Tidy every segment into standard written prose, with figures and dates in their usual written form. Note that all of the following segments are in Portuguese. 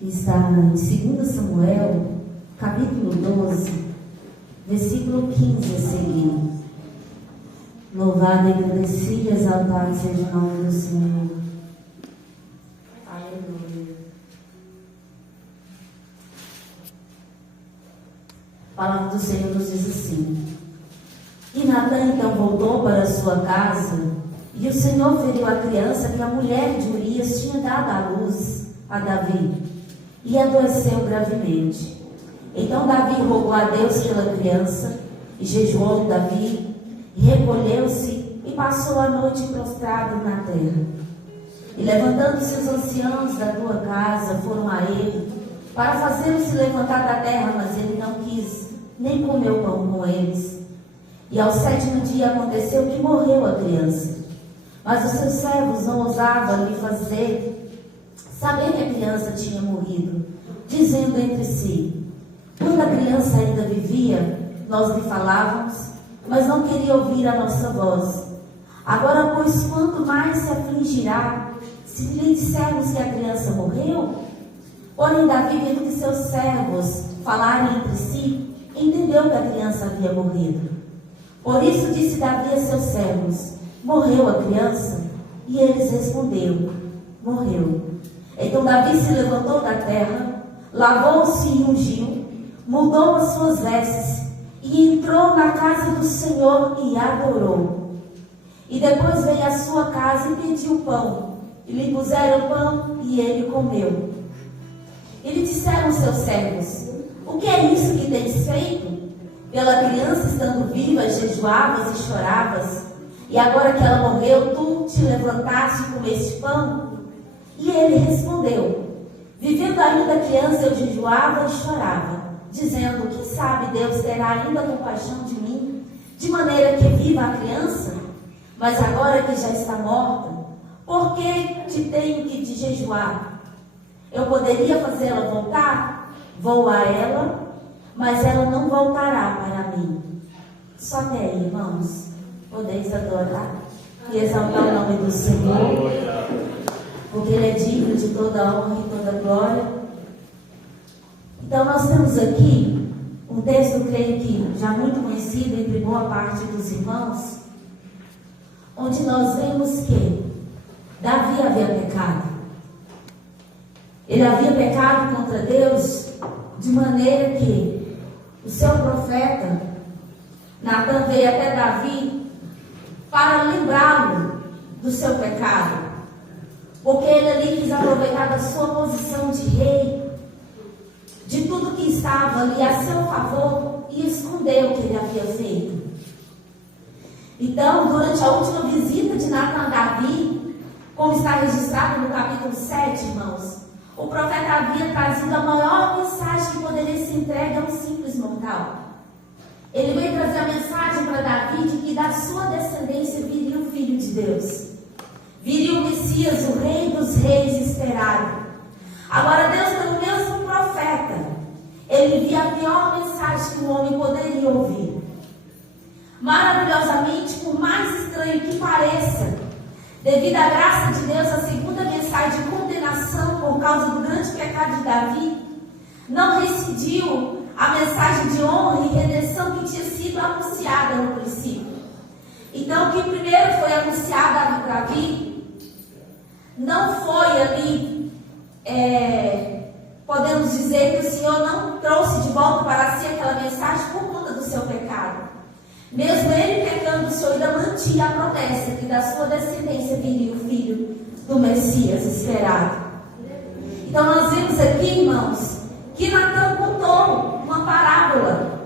que está em 2 Samuel, capítulo 12, versículo 15 a seguir. Louvado, agradecido e exaltado seja o nome do Senhor. Aleluia. A palavra do Senhor nos diz assim: E Natã então voltou para sua casa, e o Senhor feriu a criança que a mulher de Urias tinha dado à luz a Davi, e adoeceu gravemente. Então Davi rogou a Deus pela criança, e jejuou Davi, e recolheu-se, e passou a noite prostrado na terra. E levantando-se os anciãos da tua casa, foram a ele, para fazê-lo se levantar da terra, mas ele não quis, nem comeu pão com eles. E ao 7º dia aconteceu que morreu a criança. Mas os seus servos não ousavam lhe fazer saber que a criança tinha morrido, dizendo entre si: quando a criança ainda vivia, nós lhe falávamos, mas não queria ouvir a nossa voz. Agora, pois, quanto mais se afligirá, se lhe dissermos que a criança morreu? Porém, Davi, vendo que seus servos falarem entre si, entendeu que a criança havia morrido. Por isso disse Davi a seus servos: morreu a criança? E eles responderam: morreu. Então Davi se levantou da terra, lavou-se e ungiu, mudou as suas vestes, e entrou na casa do Senhor e adorou. E depois veio à sua casa e pediu pão, e lhe puseram pão, e ele comeu. E lhe disseram seus servos: o que é isso que tens feito? Pela criança estando viva, jejuavas e choravas, e agora que ela morreu, tu te levantaste e comeste pão? E ele respondeu: vivendo ainda a criança, eu jejuava e chorava, dizendo: quem sabe Deus terá ainda compaixão de mim, de maneira que viva a criança? Mas agora que já está morta, por que te tenho que te jejuar? Eu poderia fazê-la voltar? Vou a ela, mas ela não voltará para mim. Só até aí, irmãos, podeis adorar e exaltar o nome do Senhor, porque Ele é digno de toda honra e toda glória. Então nós temos aqui um texto, creio que já muito conhecido entre boa parte dos irmãos, onde nós vemos que Davi havia pecado. Ele havia pecado contra Deus, de maneira que o seu profeta Natã veio até Davi para lembrá-lo do seu pecado, porque ele ali quis aproveitar da sua posição de rei, de tudo que estava ali a seu favor, e escondeu o que ele havia feito. Então, durante a última visita de Natã a Davi, como está registrado no capítulo 7, irmãos, o profeta havia trazido a maior mensagem que poderia ser entregue a um simples mortal. Ele veio trazer a mensagem para Davi de que da sua descendência viria o Filho de Deus. Viria o Messias, o Rei dos Reis esperado. Agora Deus, pelo mesmo profeta, ele envia a pior mensagem que o homem poderia ouvir. Maravilhosamente, por mais estranho que pareça, devido à graça de Deus, a segunda mensagem de condenação por causa do grande pecado de Davi, não rescindiu a mensagem de honra e redenção que tinha sido anunciada no princípio. Então, o que primeiro foi anunciado a Davi, não foi ali, podemos dizer que o Senhor não trouxe de volta para si aquela mensagem por conta do seu pecado. Mesmo ele pecando, o Senhor ainda mantinha a promessa que da sua descendência viria o Filho do Messias esperado. Então nós vemos aqui, irmãos, que Natã contou uma parábola,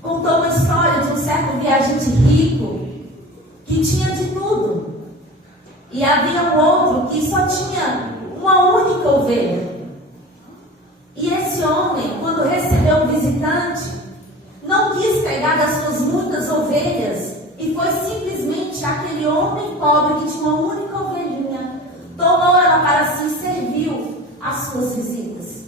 contou uma história de um certo viajante rico que tinha de tudo, e havia um outro que só tinha uma única ovelha. E esse homem, quando recebeu um visitante, não quis pegar das suas muitas ovelhas, e foi simplesmente aquele homem pobre que tinha uma única ovelhinha, tomou ela para si e serviu às suas visitas.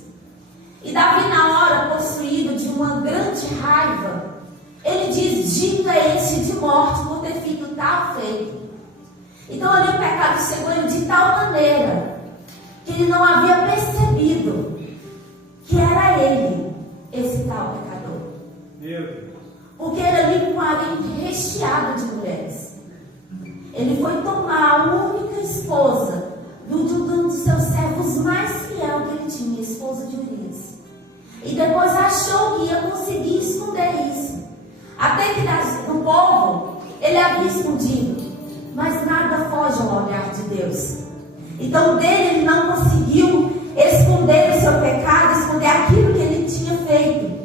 E Davi, na hora, possuído de uma grande raiva, ele diz: digno é este de morte por ter feito tal feito. Então ali o pecado chegou ele de tal maneira que ele não havia percebido que era ele, esse tal pecador. Meu Deus. Porque era ali um harém recheado de mulheres. Ele foi tomar a única esposa de um dos seus servos mais fiel que ele tinha, a esposa de Urias. E depois achou que ia conseguir esconder isso. Até que no povo ele havia escondido. Mas nada foge ao olhar de Deus. Então dele ele não conseguiu esconder o seu pecado, esconder aquilo que ele tinha feito.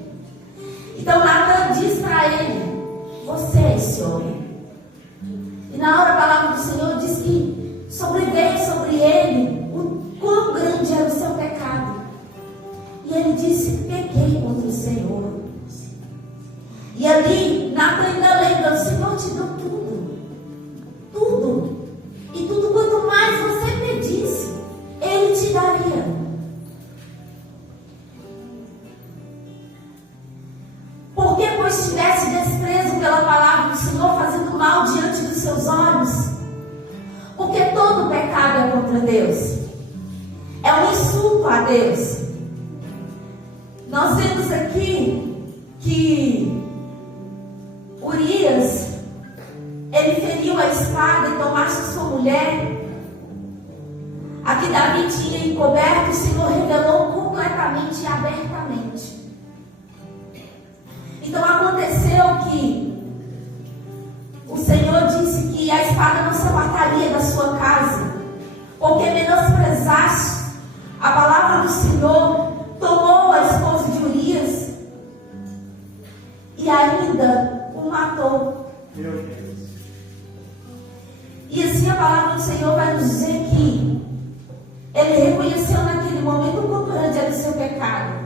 Então Natan diz para ele: você é esse homem. E na hora a palavra do Senhor diz que sobreveio sobre ele o quão grande era o seu pecado. E ele disse: pequei contra o Senhor. E ali Natan ainda lembra: o Senhor te deu tudo. Tudo. E tudo quanto mais você pedisse, Ele te daria. Porque pois tivesse desprezo pela palavra do Senhor, fazendo mal diante dos seus olhos? Porque todo pecado é contra Deus. É um insulto a Deus. Nós vemos aqui que Urias, ele feriu a espada e tomaste sua mulher. A que Davi tinha encoberto, o Senhor revelou completamente e abertamente. Então aconteceu que o Senhor disse que a espada não se apartaria da sua casa, porque menosprezaste a palavra do Senhor, tomou a esposa de Urias e ainda o matou. Meu Deus. E assim a palavra do Senhor vai nos dizer que ele reconheceu naquele momento o quão grande era o seu pecado.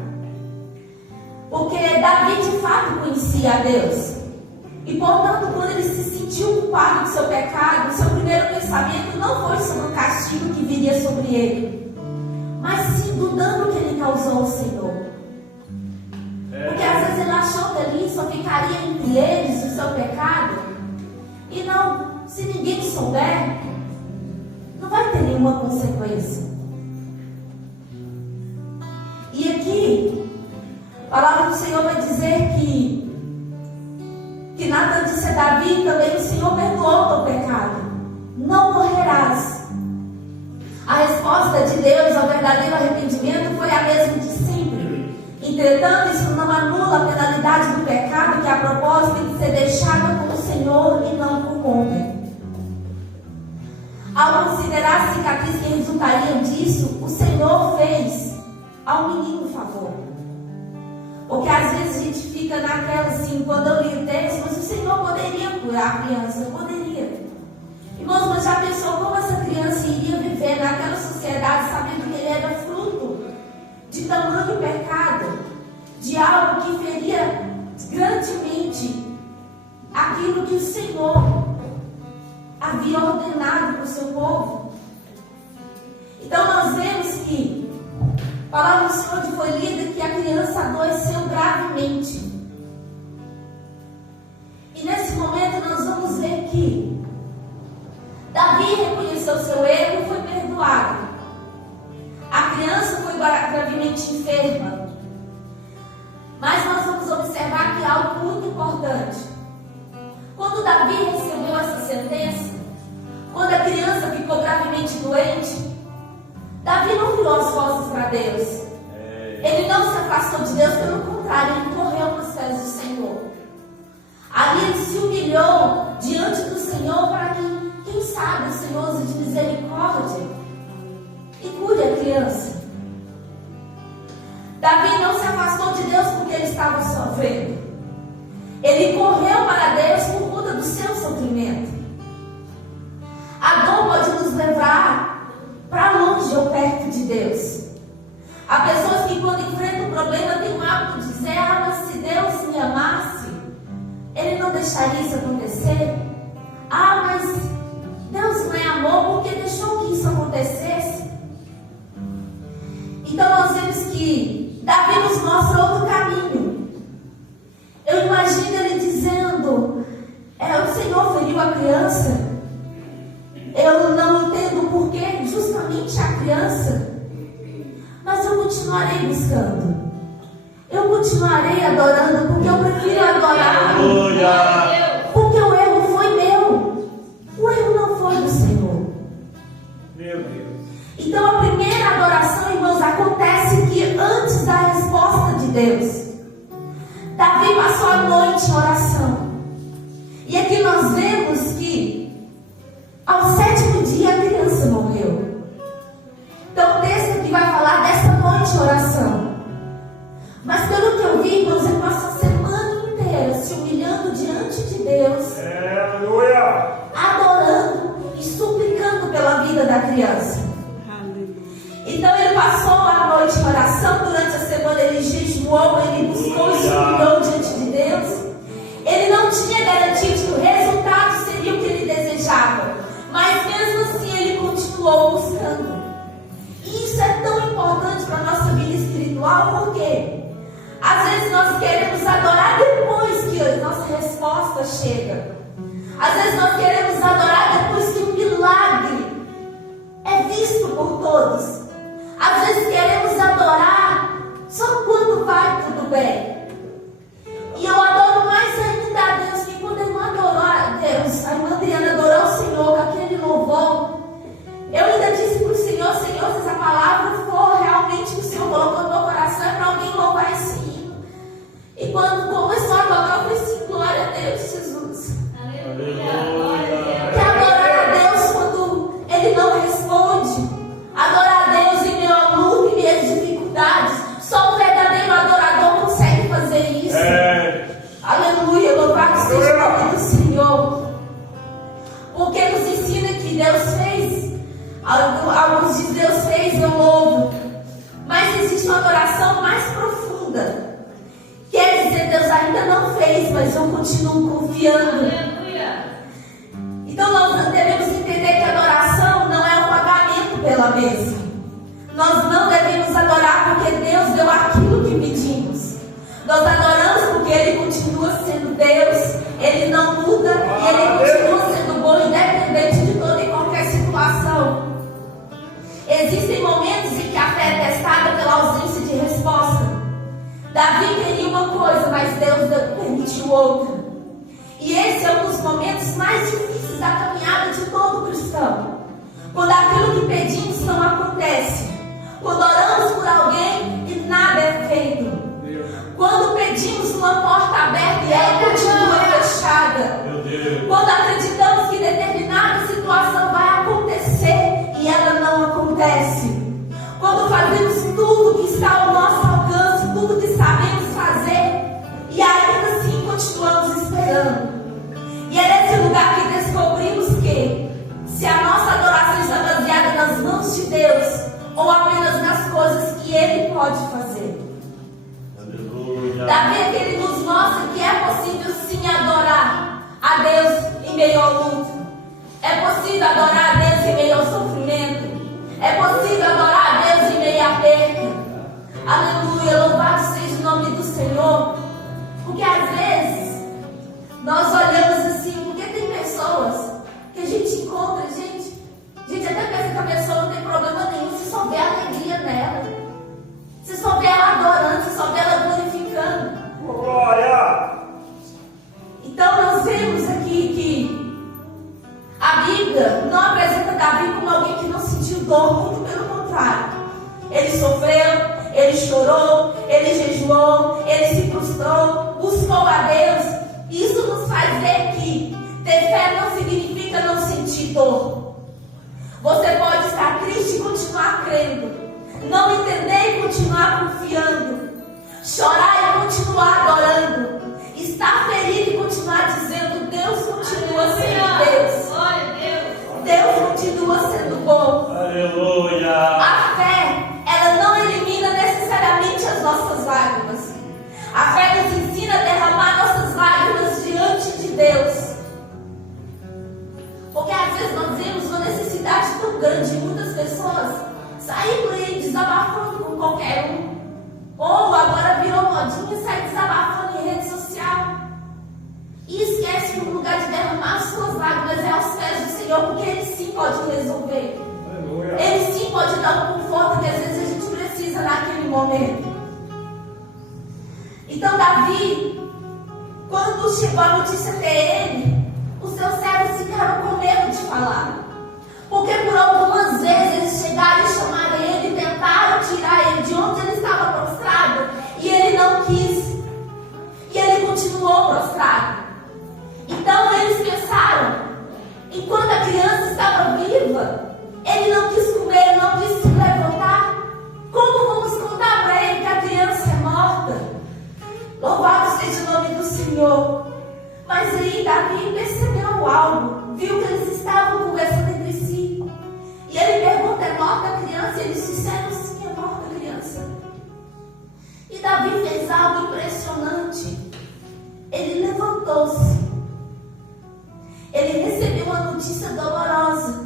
Porque Davi de fato conhecia a Deus. E portanto, quando ele se sentiu culpado do seu pecado, o seu primeiro pensamento não foi sobre o castigo que viria sobre ele, mas sim do dano que ele causou ao Senhor. Porque às vezes ele achou que ali só ficaria entre eles o seu pecado. E não, se ninguém souber, não vai ter nenhuma consequência. E aqui, a palavra do Senhor vai dizer que Natan disse a Davi: também o Senhor perdoou o teu pecado, não morrerás. A resposta de Deus ao verdadeiro arrependimento foi a mesma de sempre. Entretanto, isso não anula a penalidade do pecado, que a propósito tem que ser deixada com o Senhor e não com o homem. Ao considerar a cicatriz que resultaria disso, o Senhor fez ao menino favor. Porque às vezes a gente fica naquela assim, quando eu li o texto, mas o Senhor poderia curar a criança, poderia. Irmãos, mas já pensou como essa criança iria viver naquela sociedade, sabendo que ele era fruto de tamanho pecado, de algo que feria grandemente aquilo que o Senhor havia ordenado para o seu povo? Então nós vemos que a palavra do Senhor foi lida que a criança adoeceu gravemente. E nesse momento nós vamos ver que Davi reconheceu seu erro e foi perdoado. A criança foi gravemente enferma. Mas nós vamos observar que há algo muito importante. Quando Davi recebeu essa sentença, quando a criança ficou gravemente doente, Davi não virou as costas para Deus. Ele não se afastou de Deus, pelo contrário, ele correu para os pés do Senhor. Ali ele se humilhou diante do Senhor para que, quem sabe, o Senhor use de misericórdia e cure a criança. Davi não se afastou de Deus porque ele estava sofrendo. Ele correu para Deus por conta do seu sofrimento. A dor pode nos levar para longe ou perto de Deus. Há pessoas que quando enfrentam um problema têm o hábito de dizer: ah, mas se Deus me amasse, Ele não deixaria isso acontecer. Ah, mas Deus não é amor porque deixou que isso acontecesse. Então nós vemos que Davi nos mostra outro caminho. Eu imagino ele dizendo: o Senhor feriu a criança. Eu não entendo por que justamente a criança, mas eu continuarei buscando. continuarei adorando, porque eu prefiro adorar. Aleluia. Porque o erro foi meu. O erro não foi do Senhor. Meu Deus. Então a primeira adoração, irmãos, acontece que antes da resposta de Deus, Davi passou a noite em oração. E aqui nós vemos que ao 7º dia a criança morreu. Então o texto aqui vai falar dessa noite de oração. Mas pelo que eu vi, irmãos, ele passou a semana inteira se humilhando diante de Deus, Aleluia. adorando e suplicando pela vida da criança. Então ele passou a noite em oração. Durante a semana ele jejuou, ele buscou e se humilhou diante de Deus. Ele não tinha garantia de que o resultado seria o que ele desejava, mas mesmo assim ele continuou buscando. E isso é tão importante para a nossa vida espiritual, porque às vezes nós queremos adorar depois que a nossa resposta chega. Às vezes nós queremos adorar depois que o milagre é visto por todos. Às vezes queremos adorar só quando vai tudo bem. E eu adoro mais ainda a Deus, que quando eu não adoro a Deus, a irmã Adriana adorou o Senhor com aquele louvor. Eu ainda disse para o Senhor, se essa palavra for realmente o que o Senhor colocou no meu coração, é para alguém louvar esse hino. E quando começou a tocar, eu falei assim, glória a Deus, Jesus. Aleluia. Que adorar a Deus quando Ele não responde, adorar a Deus em meio à luta e minhas dificuldades, só um verdadeiro adorador consegue fazer isso. Aleluia, louvado seja o nome do Senhor. Porque nos ensina que Deus fez, alguns dizem Deus fez, eu louvo. Mas existe uma adoração mais profunda. Quer dizer, Deus ainda não fez, mas eu continuo confiando. Então nós devemos entender que a adoração não é um pagamento pela bênção. Nós não devemos adorar porque Deus deu aquilo que pedimos. Nós adoramos porque Ele continua sendo Deus, Ele não muda e Ele continua sendo bom, independente de toda e qualquer situação. Existem momentos em que a fé é testada pela ausência de resposta. Davi queria uma coisa, mas Deus permitiu outra. E esse é um dos momentos mais difíceis da caminhada de todo cristão. Quando aquilo que pedimos não acontece. Quando oramos por alguém e nada é feito. Quando pedimos uma porta aberta e ela continua fechada. Quando acreditamos que determinada situação vai acontecer e ela não acontece. Quando fazemos tudo que está ao nosso alcance, tudo que sabemos fazer e ainda assim continuamos esperando. E é nesse lugar que descobrimos que se a nossa adoração está baseada nas mãos de Deus ou apenas nas coisas que Ele pode fazer. Davi é que Ele nos mostra que é possível sim adorar a Deus em meio ao luto. É possível adorar a Deus em meio ao sofrimento. É possível adorar a Deus em meio à perda. Aleluia, louvado seja o nome do Senhor. Porque às vezes nós olhamos assim, porque tem pessoas que a gente encontra, gente até pensa que a pessoa não tem problema nenhum, se só vê a alegria nela, se só vê ela adorando, se só vê ela glorificando. Glória! Então nós vemos aqui que a Bíblia não apresenta Davi como alguém que não sentiu dor, muito pelo contrário. Ele sofreu, ele chorou, ele jejuou, ele se prostrou, buscou a Deus. Isso nos faz ver que ter fé não significa não sentir dor. Você pode estar triste e continuar crendo, não entender e continuar confiando, chorar e continuar adorando, estar ferido e continuar dizendo: Deus continua sendo Deus. Deus continua sendo bom. Aleluia! A fé, ela não elimina necessariamente as nossas lágrimas. A fé nos ensina a derramar nossas lágrimas diante de Deus. Porque às vezes nós vemos uma necessidade tão grande de muitas pessoas sair por aí desabafando com qualquer um. Ou agora virou modinha sair desabafando em rede social. E esquece que o lugar de derramar as suas lágrimas é aos pés do Senhor, porque Ele sim pode resolver. Aleluia. Ele sim pode dar o conforto que às vezes a gente precisa naquele momento. Então Davi, quando chegou a notícia até ele, os seus servos ficaram com medo de falar. Porque por algumas vezes eles chegaram e chamaram ele e tentaram tirar ele de onde ele estava prostrado. E ele não quis. E ele continuou prostrado. Então eles pensaram, enquanto a criança estava viva, ele não quis comer, não quis se levantar. Como vamos contar para ele que a criança é morta? Louvado seja o nome do Senhor. Mas aí Davi percebeu algo, viu que eles estavam conversando entre si. E ele pergunta, é morta a criança? E eles disseram, sim, é morta a criança. E Davi fez algo impressionante. Ele levantou-se. Ele recebeu uma notícia dolorosa.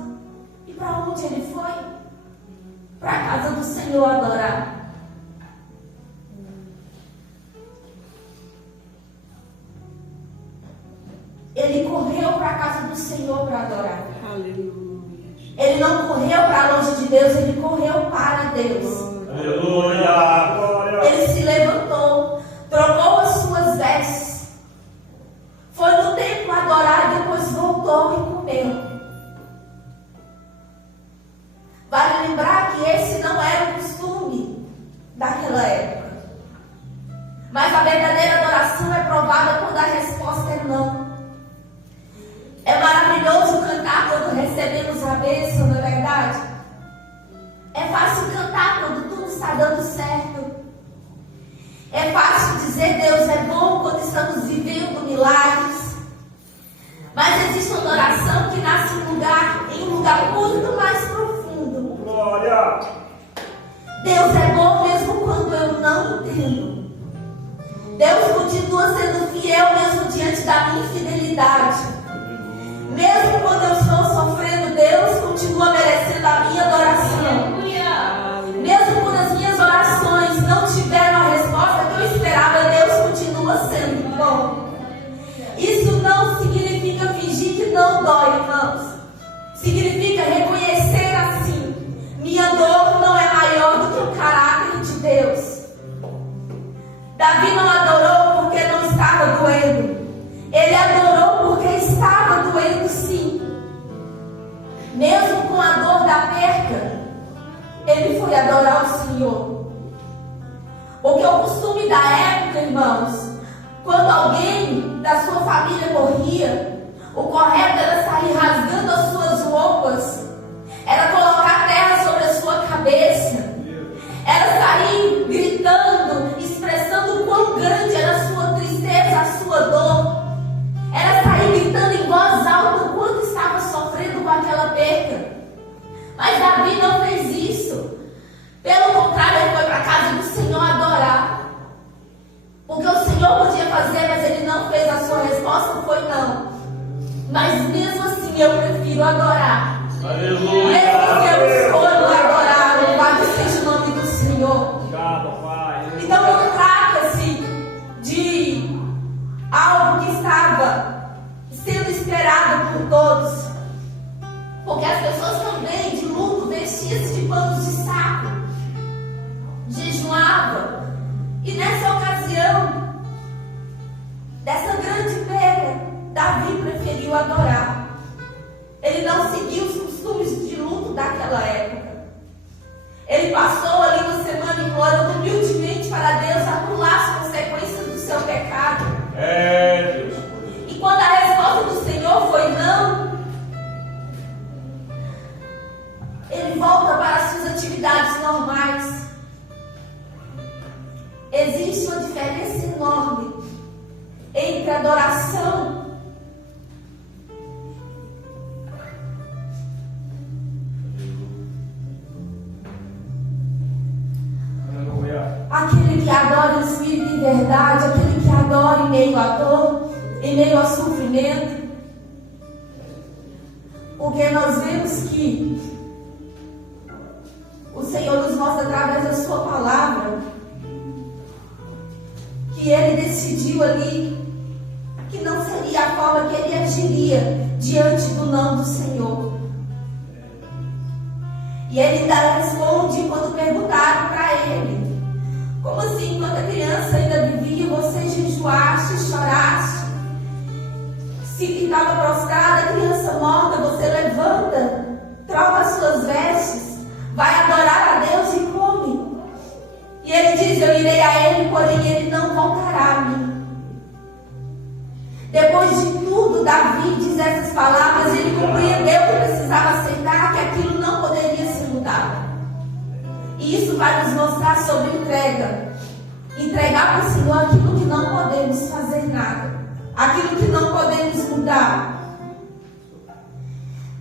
E para onde ele foi? Para a casa do Senhor adorar. Ele correu para a casa do Senhor para adorar. Aleluia. Ele não correu para longe de Deus, ele correu para Deus. Aleluia. Glória. Ele se levantou, trocou as suas vestes, foi no templo adorar e depois voltou e comeu. Vale lembrar que esse não era o costume daquela época. Mas a verdadeira adoração é provada quando a resposta é não. É maravilhoso cantar quando recebemos a bênção, não é verdade? É fácil cantar quando tudo está dando certo. É fácil dizer Deus é bom quando estamos vivendo milagres. Mas existe uma adoração que nasce em um lugar muito mais profundo. Glória. Deus é bom mesmo quando eu não entendo. Deus continua sendo fiel mesmo diante da minha infidelidade. Mesmo quando eu estou sofrendo, Deus continua merecendo a minha adoração. Mesmo quando as minhas orações não tiveram a resposta que eu esperava, Deus continua sendo bom. Isso não significa fingir que não dói, irmãos. Significa reconhecer assim: minha dor não é maior do que o caráter de Deus. Davi não adorou porque não estava doendo. Ele adorou porque estava doendo, sim. Mesmo com a dor da perca, ele foi adorar o Senhor. Porque o costume da época, irmãos, quando alguém da sua família morria, o correto era sair rasgando as suas roupas, era colocar terra sobre a sua cabeça, era sair gritando, expressando o quão grande era a sua tristeza, a sua dor. Era sair gritando em voz alta o quanto estava sofrendo com aquela perca. Mas Davi não fez isso. Pelo contrário, ele foi para a casa do Senhor adorar. Porque o Senhor podia fazer, mas ele não fez. A sua resposta foi não. Mas mesmo assim eu prefiro adorar. Aleluia. Mesmo que eu escolho adorar, louvado seja o nome do Senhor. Então não trata-se de algo que estava sendo esperado por todos. Porque as pessoas também de luto vestiam-se de panos de saco, jejuavam. E nessa ocasião, dessa grande perda, Davi preferiu adorar. Ele não seguiu os costumes de luto daquela época. Ele passou ali uma semana implorando humildemente para Deus anular as consequências do seu pecado. Deus. E quando a resposta do Senhor foi não, ele volta para as suas atividades normais. Existe uma diferença enorme entre adoração aquele que adora em espírito e verdade, aquele que adora em meio à dor, em meio ao sofrimento. Porque nós vemos que o Senhor nos mostra através da sua palavra que ele decidiu ali que não seria a forma que ele agiria diante do não do Senhor. E ele ainda responde quando perguntaram para ele: como assim, quando a criança ainda vivia, você jejuaste, choraste. Se estava prostrada, criança morta, você levanta, troca as suas vestes, vai adorar a Deus e come. E ele diz: eu irei a ele, porém ele não voltará a mim. Depois de tudo, Davi diz essas palavras, ele compreendeu que precisava aceitar que aquilo não poderia ser mudado. E isso vai nos mostrar sobre entrega. Entregar para o Senhor aquilo que não podemos fazer nada, aquilo que não podemos mudar.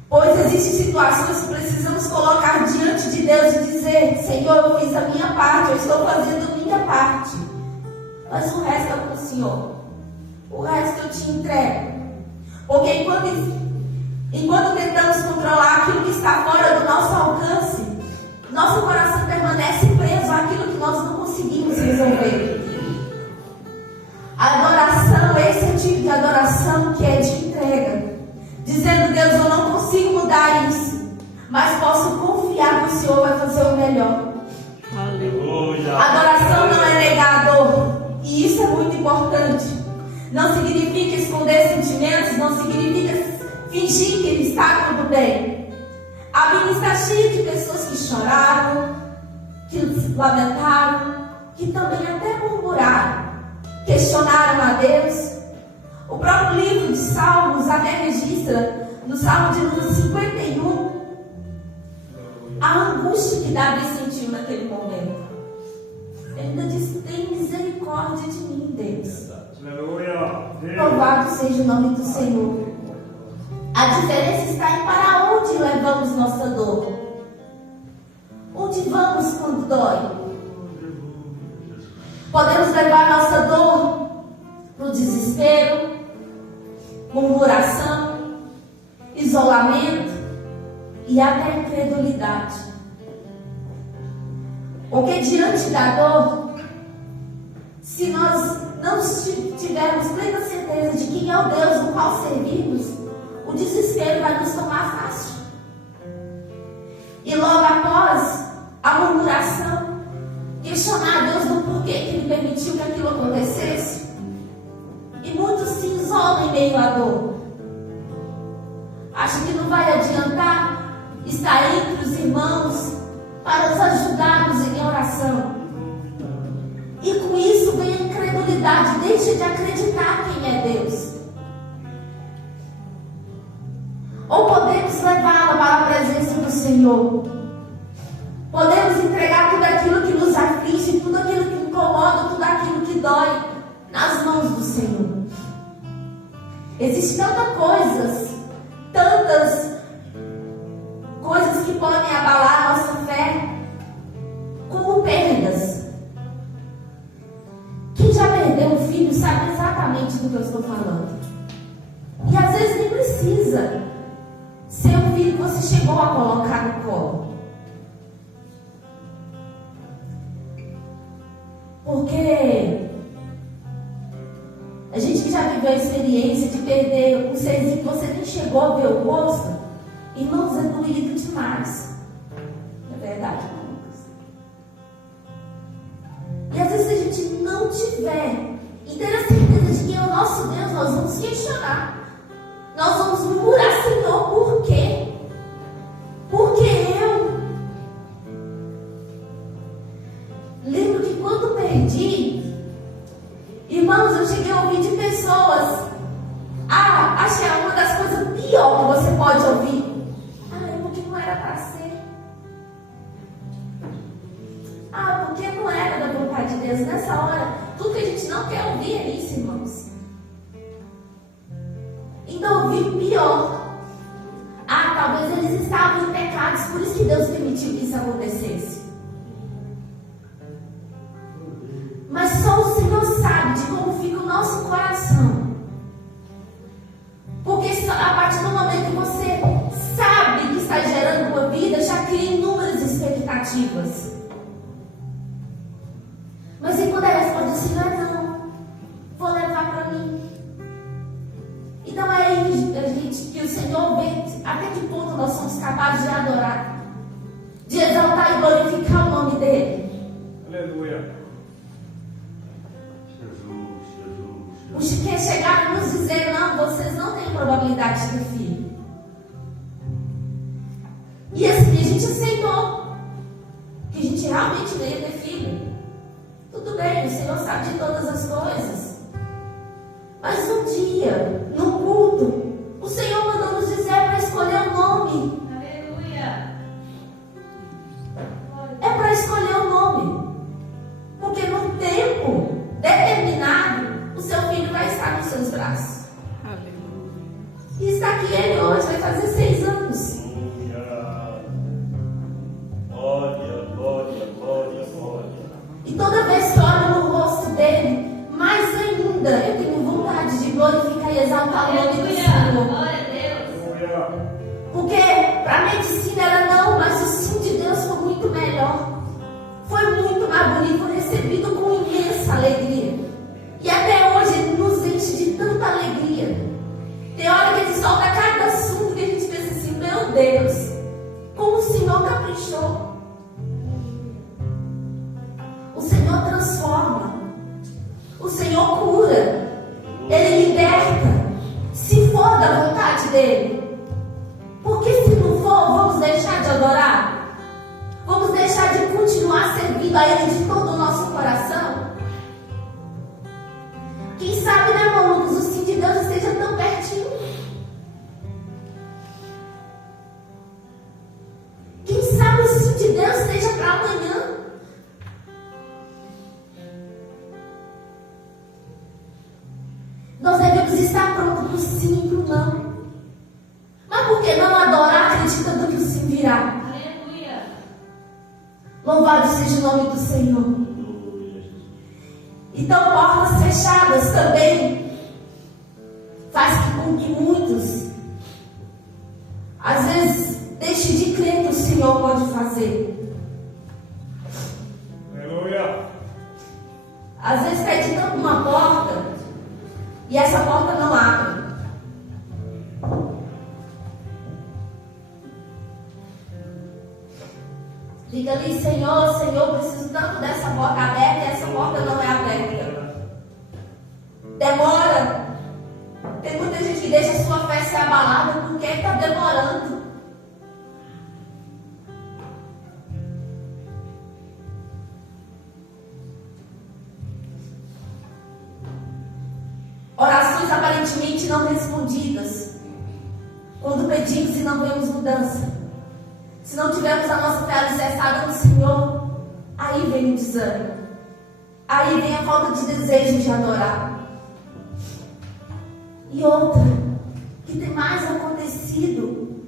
Pois existem situações que precisamos colocar diante de Deus e dizer: Senhor, eu fiz a minha parte, eu estou fazendo a minha parte, mas o resto é com o Senhor. O resto eu te entrego. Porque enquanto tentamos controlar aquilo que está fora do nosso alcance, nosso coração permanece preso àquilo que nós não conseguimos resolver. A adoração, esse é o tipo de adoração que é de entrega. Dizendo: Deus, eu não consigo mudar isso, mas posso confiar que o Senhor vai fazer o melhor. Aleluia. Adoração não é negar a dor. E isso é muito importante. Não significa esconder sentimentos, não significa fingir que está tudo bem. A Bíblia está cheia de pessoas que choraram, que lamentaram, que também até murmuraram, questionaram a Deus. O próprio livro de Salmos até registra, no Salmo de número 51, a angústia que Davi sentiu naquele momento. Ele ainda disse: tem misericórdia de mim, Deus. Aleluia. Louvado seja o nome do Senhor. A diferença está em para onde levamos nossa dor. Onde vamos quando dói? Podemos levar nossa dor para o desespero, murmuração, isolamento e até incredulidade. Porque diante da dor, se nós não tivermos plena certeza de quem é o Deus no qual servimos, o desespero vai nos tomar fácil. E logo após a murmuração, questionar a Deus do porquê que Ele permitiu que aquilo acontecesse. E muitos se isolam em meio à dor. Acham que não vai adiantar estar entre os irmãos para os ajudarmos em oração. E com isso vem a incredulidade, deixa de acreditar quem é Deus. Ou podemos levá-la para a presença do Senhor. Podemos entregar tudo aquilo que nos aflige, tudo aquilo que incomoda, tudo aquilo que dói nas mãos do Senhor. Existem tantas coisas que podem abalar a nossa fé, como perdas. Quem já perdeu um filho sabe exatamente do que eu estou falando. E às vezes nem precisa ser um filho que você chegou a colocar no colo. Porque a gente que já viveu a experiência de perder um serzinho que você nem chegou a ver o rosto, irmãos, é doído demais. É verdade, Lucas? E às vezes, se a gente não tiver inteira certeza de quem é o nosso Deus, nós vamos questionar. Nós vamos murmurar: Senhor, por quê? Por que eu? Lembro que quando perdi, irmãos, eu cheguei a ouvir de pessoas: acho que é uma das coisas piores que você pode ouvir. Porque não era para ser. Porque não era da vontade de Deus. Nessa hora, tudo que a gente não quer ouvir é isso, irmãos. Então ouvi o pior. Talvez eles estavam em pecados, por isso que Deus permitiu que isso acontecesse. Mas só o Senhor sabe de como fica o nosso coração. Porque a partir do momento que você sabe que está gerando uma vida, já cria inúmeras expectativas. Mas e quando a resposta do Senhor é não, vou levar para mim. Então é aí que o Senhor vê até que ponto nós somos capazes de adorar, de exaltar e glorificar o nome dEle. Aleluia. Jesus, Jesus. Os que chegaram a nos dizer: não, vocês não têm probabilidade de ter filho. E assim a gente aceitou que a gente realmente não ia ter filho. Tudo bem, o Senhor sabe de todas as coisas. Mas um dia, no culto, o Senhor mandou nos dizer para escolher o nome. Aleluia. É para escolher o nome. Porque no tempo determinado, o seu filho vai estar nos seus braços. Aleluia. E está aqui ele hoje, vai fazer 6 anos. Glória, glória, glória, glória. E toda vez que olho no rosto dele, mais ainda eu tenho vontade de glorificar e exaltar o nome do Aleluia. Senhor. Glória a Deus. Aleluia. Porque para a medicina era não, mas o sim de Deus foi muito melhor. Foi muito mais bonito, foi recebido com imensa alegria. E até hoje ele nos enche de tanta alegria. Tem hora que ele solta cada assunto que a gente pensa assim: meu Deus, como o Senhor caprichou. O Senhor transforma. O Senhor cura. Ele liberta. Se for da vontade dele. Porque se não for, vamos deixar de adorar? Vamos deixar de continuar servindo a Ele de todo o nosso coração? Quem sabe, né, irmão Lucas, o sim de Deus esteja tão pertinho. Quem sabe o sim de Deus esteja para amanhã. Nós devemos estar prontos para o sim e para o não. Mas por que não adorar acreditando que o sim virá? Aleluia. Louvado seja o nome do Senhor. Então, portas fechadas também faz com que muitos, às vezes, deixem de crer que o Senhor pode fazer. Aleluia. Às vezes pede tanto uma porta e essa porta não abre. Diga ali: Senhor, Senhor, preciso tanto dessa porta aberta e essa porta não é aberta. Demora. Tem muita gente que deixa a sua fé ser abalada porque está demorando. Orações aparentemente não respondidas. Quando pedimos e não vemos mudança. Se não tivermos a nossa fé alicerçada no Senhor, aí vem o desânimo. Aí vem a falta de desejo de adorar. E outra, que tem mais acontecido,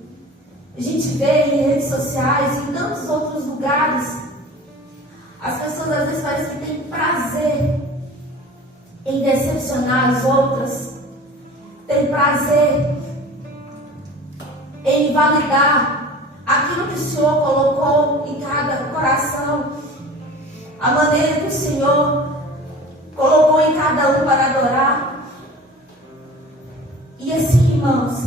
a gente vê em redes sociais e em tantos outros lugares, as pessoas às vezes parecem que têm prazer em decepcionar as outras, tem prazer em validar aquilo que o Senhor colocou em cada coração, a maneira que o Senhor colocou em cada um para adorar. E assim, irmãos,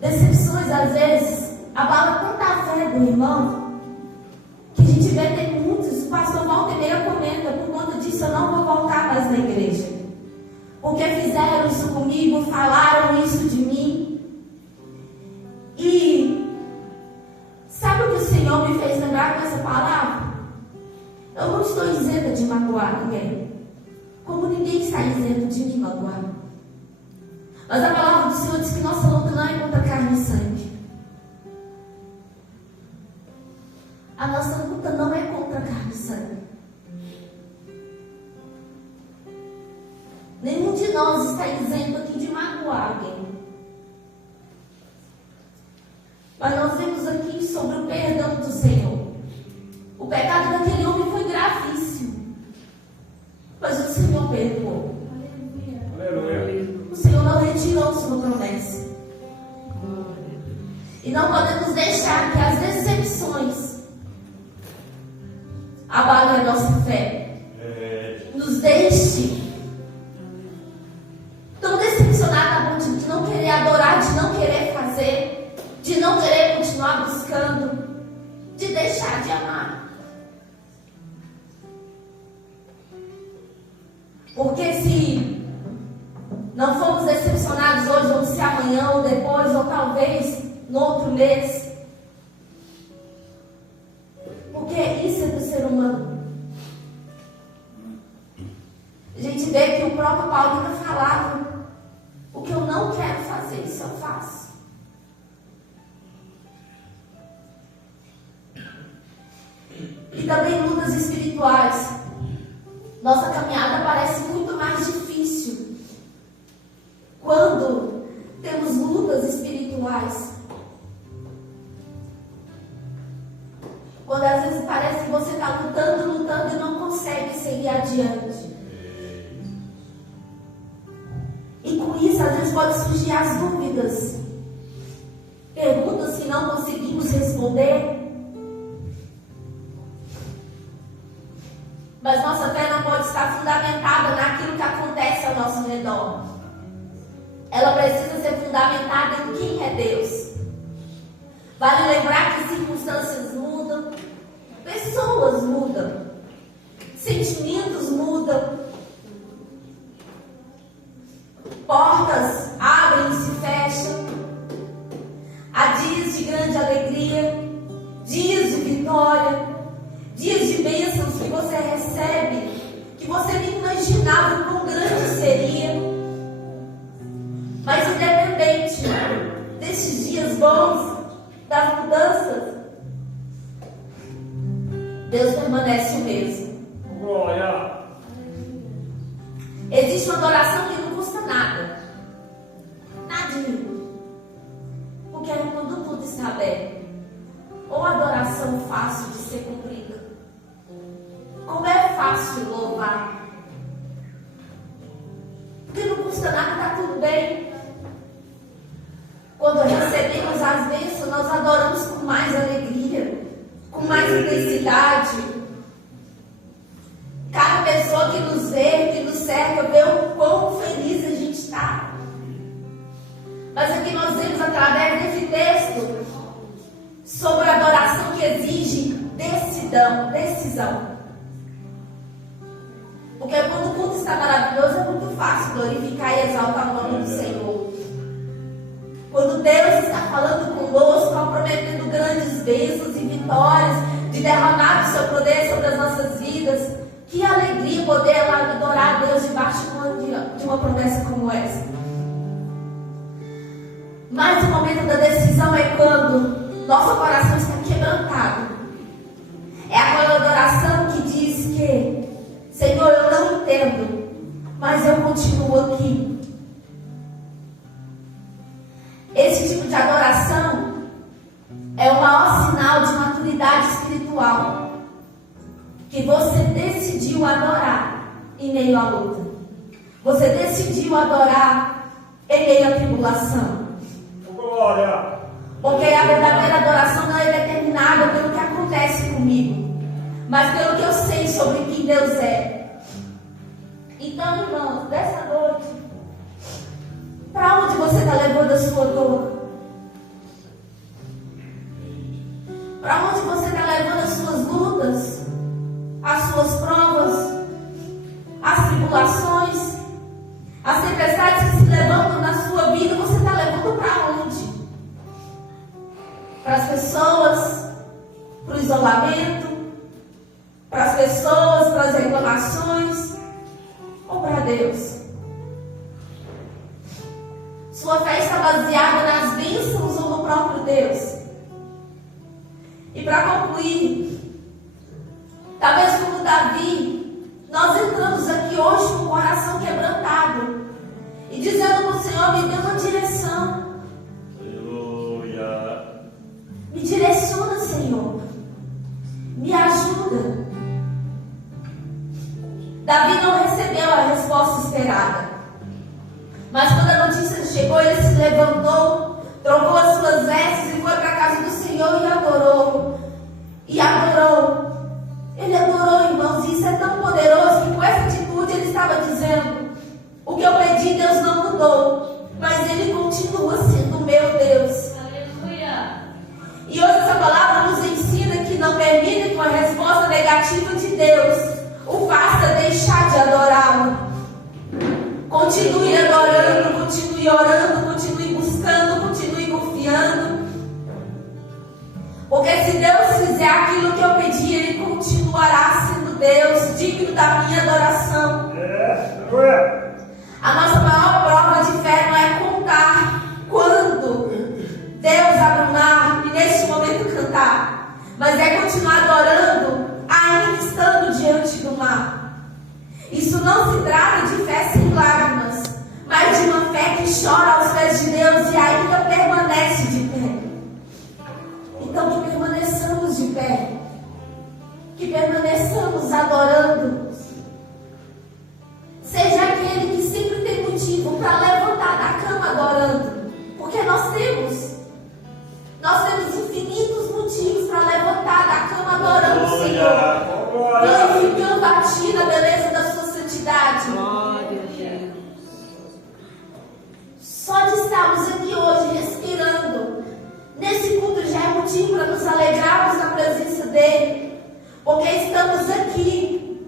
decepções às vezes abalam tanta fé do irmão, que a gente vê tem muitos, o pastor Walter e meia comenta: por conta disso eu não vou voltar mais na igreja, porque fizeram isso comigo, falaram isso de mim. E sabe o que o Senhor me fez lembrar com essa palavra? Eu não estou isenta de magoar ninguém, como ninguém está isento de me magoar. Mas a palavra do Senhor diz que nossa luta não é contra carne e sangue. A nossa luta não é contra carne e sangue. Nenhum de nós está isento aqui de magoar alguém. Mas nós vemos aqui sobre o perdão do Senhor. O pecado daquele homem foi gravíssimo, mas o Senhor perdoou. Aleluia. O Senhor não retirou sua promessa. E não podemos deixar que as decepções abalem a nossa fé. Nos deixe tão decepcionados a ponto de não querer adorar, de não querer fazer, de não querer continuar buscando, de deixar de amar. Porque se no outro mês. Porque isso é do ser humano. A gente vê que o próprio Paulo ainda falava: o que eu não quero fazer, isso eu faço. E também lutas espirituais. Nossa caminhada parece muito mais difícil quando temos lutas espirituais. Quando às vezes parece que você está lutando e não consegue seguir adiante. E com isso às vezes pode surgir as dúvidas, perguntas que não conseguimos responder. Mas nossa fé não pode estar fundamentada naquilo que acontece ao nosso redor. Ela precisa ser fundamentada em quem é Deus. Vale lembrar que circunstâncias mudam, pessoas mudam, sentimentos mudam, portas abrem e se fecham. Há dias de grande alegria, dias de vitória, dias de bênçãos que você recebe, que você nem imaginava o quão grande seria. Mas independente desses dias bons, das mudanças, Deus permanece o mesmo. Glória! Existe uma adoração que não custa nada. Nadinho. Porque é quando tudo está bem. Ou adoração fácil de ser cumprida. Como é fácil louvar. Porque não custa nada, está tudo bem. Quando recebemos as bênçãos, nós adoramos com mais alegria, com mais intensidade. Cada pessoa que nos vê, que nos cerca, vê o quão feliz a gente está. Mas aqui nós vemos através desse texto sobre a adoração que exige decisão. Porque quando o culto está maravilhoso, é muito fácil glorificar e exaltar o nome do Senhor. Quando Deus está falando conosco, prometendo grandes bênçãos e vitórias, de derramar o seu poder sobre as nossas vidas, que alegria poder adorar a Deus debaixo de uma promessa como essa. Mas o momento da decisão é quando nosso coração está quebrantado. É aquela adoração que diz que: Senhor, eu não entendo, mas eu continuo aqui. Esse tipo de adoração é o maior sinal de maturidade espiritual. Que você decidiu adorar em meio à luta. Você decidiu adorar em meio à tribulação. Glória! Porque a verdadeira adoração não é determinada pelo que acontece comigo, mas pelo que eu sei sobre quem Deus é. Então, irmãos, dessa noite, para onde você está levando a sua dor? Para onde você está levando as suas lutas? As suas provas? As tribulações? As tempestades que se levantam na sua vida, você está levando para onde? Para as pessoas? Para o isolamento? Para as pessoas? Para as reclamações? Ou para Deus? Sua fé está baseada nas bênçãos ou no próprio Deus? E para concluir, talvez como Davi, nós entramos aqui hoje com o coração quebrantado e dizendo para o Senhor: me dê uma direção. Aleluia! Me direciona, Senhor. Me ajuda. Davi não recebeu a resposta esperada. Mas quando a notícia chegou, ele se levantou, trocou as suas vestes e foi para a casa do Senhor e adorou. E adorou. Ele adorou, irmãos, e isso é tão poderoso que com essa atitude ele estava dizendo: o que eu pedi, Deus não mudou, mas Ele continua sendo meu Deus. Aleluia! E hoje essa palavra nos ensina que não termine com a resposta negativa de Deus o faça deixar de adorá-lo. Continue adorando, continue orando, continue buscando, continue confiando. Porque se Deus fizer aquilo que eu pedi, Ele continuará sendo Deus, digno da minha adoração. A nossa maior prova de fé não é contar quando Deus abre o mar e neste momento cantar, mas é continuar adorando ainda estando diante do mar. Isso não se trata de fé sem lágrimas, mas de uma fé que chora aos pés de Deus e ainda permanece de pé. Então que permaneçamos de pé, que permaneçamos adorando. Seja aquele que sempre tem motivo para levantar da cama adorando, porque nós temos infinitos motivos para levantar da cama adorando o Senhor, glorificando a Ti na beleza da Sua santidade. Só de estarmos aqui hoje respirando nesse culto já é motivo para nos alegrarmos na presença dEle, porque estamos aqui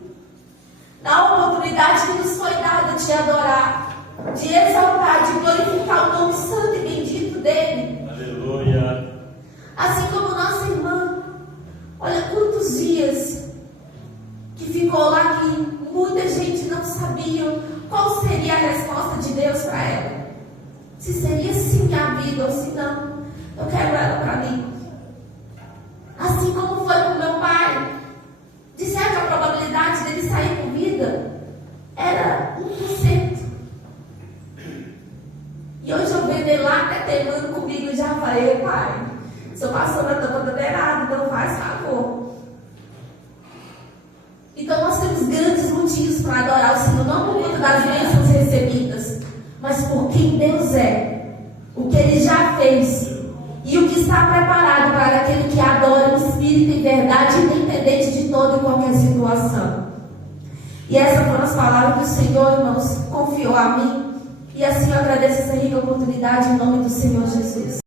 na oportunidade que nos foi dada de adorar, de exaltar, de glorificar o nome santo e bendito dEle. Aleluia. Assim como nossa irmã, olha quantos dias que ficou lá que muita gente não sabia qual seria a resposta de Deus para ela. Se seria sim a vida ou se não, eu quero ela para mim. Assim como foi com meu pai, disseram que a probabilidade dele sair com vida era 1%. E hoje eu vejo ele lá até teimando comigo e já falei: pai, seu pastor não está todo errado, então faz favor. Então nós temos grandes motivos para adorar o Senhor, não por conta das bênçãos recebidas, mas por quem Deus é, o que Ele já fez e o que está preparado para aquele que adora o Espírito em verdade, independente de toda e qualquer situação. E essas foram as palavras que o Senhor, irmãos, confiou a mim. E assim eu agradeço essa rica oportunidade em nome do Senhor Jesus.